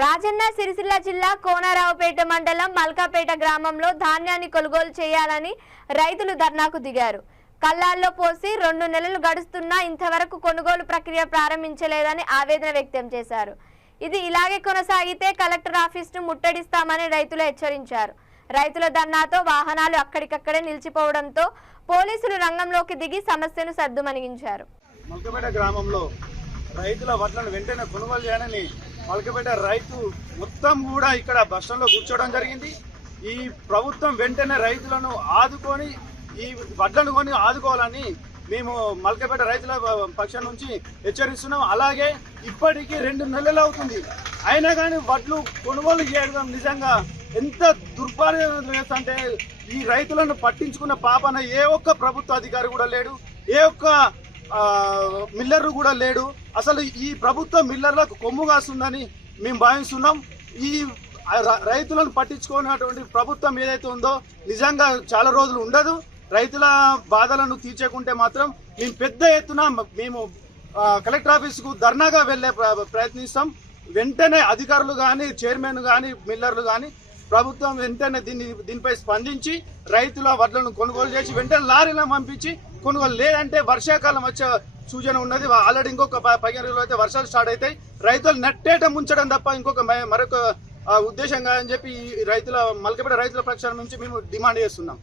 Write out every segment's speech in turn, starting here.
రాజన్న సిరిసిల్ల జిల్లా కోనరావుపేట మండలం మల్కాపేట గ్రామంలో ధాన్యాన్ని కొనుగోలు చేయాలని రైతులు ధర్నాకు దిగారు. కల్లాల్లో పోసి రెండు నెలలు గడుస్తున్నా ఇంతవరకు కొనుగోలు ప్రక్రియ ప్రారంభించలేదని ఆవేదన వ్యక్తం చేశారు. ఇది ఇలాగే కొనసాగితే కలెక్టర్ ఆఫీసును ముట్టడిస్తామని రైతులు హెచ్చరించారు. రైతుల ధర్నాతో వాహనాలు అక్కడికక్కడే నిలిచిపోవడంతో పోలీసులు రంగంలోకి దిగి సమస్యను సర్దుమణిగించారు. మల్కపేట గ్రామంలో రైతుల వడ్లను వెంటనే కొనుగోలు చేయాలని మల్కపేట రైతు మొత్తం కూడా ఇక్కడ బస్ కూర్చోవడం జరిగింది. ఈ ప్రభుత్వం వెంటనే రైతులను ఆదుకొని ఈ వడ్లను కొని ఆదుకోవాలని మేము మల్కపేట రైతుల పక్షం నుంచి హెచ్చరిస్తున్నాం. అలాగే ఇప్పటికీ రెండు నెలలు అవుతుంది. అయినా కానీ వడ్లు కొనుగోలు చేయడం నిజంగా ఎంత దుర్భార్యం అంటే ఈ రైతులను పట్టించుకున్న పాపన ఏ ఒక్క ప్రభుత్వ అధికారి కూడా లేడు. ఏ ఒక్క మిల్లర్ కూడా లేడు. అసలు ఈ ప్రభుత్వం మిల్లర్లకు కొమ్ము కాస్తుందని మేము భావిస్తున్నాం. ఈ రైతులను పట్టించుకున్నటువంటి ప్రభుత్వం ఏదైతే ఉందో నిజంగా చాలా రోజులు ఉండదు. రైతుల బాధలను తీర్చకుంటే మాత్రం మేము పెద్ద ఎత్తున మేము కలెక్టర్ ఆఫీస్కు ధర్నాగా వెళ్ళే ప్ర- ప్రయత్నిస్తాం. వెంటనే అధికారులు కానీ చైర్మన్ కానీ మిల్లర్లు కానీ ప్రభుత్వం వెంటనే దీన్ని దీనిపై స్పందించి రైతుల వడ్లను కొనుగోలు చేసి వెంటనే లారీలను పంపించి కొనుగోలు లేదంటే వర్షాకాలం వచ్చే సూచన ఉన్నది. ఆల్రెడీ ఇంకొక పదిహేను రోజులు అయితే వర్షాలు స్టార్ట్ అవుతాయి. రైతులు నెట్టేట ముంచడం తప్ప ఇంకొక మరొక ఉద్దేశంగా అని చెప్పి ఈ రైతుల మల్కపేట రైతుల పక్షాల నుంచి మేము డిమాండ్ చేస్తున్నాం.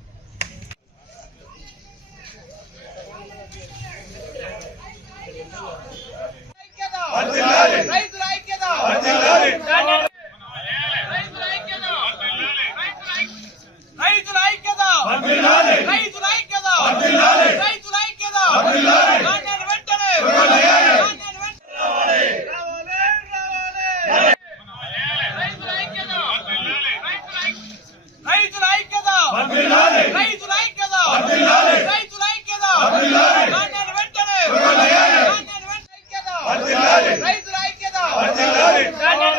¡Dale!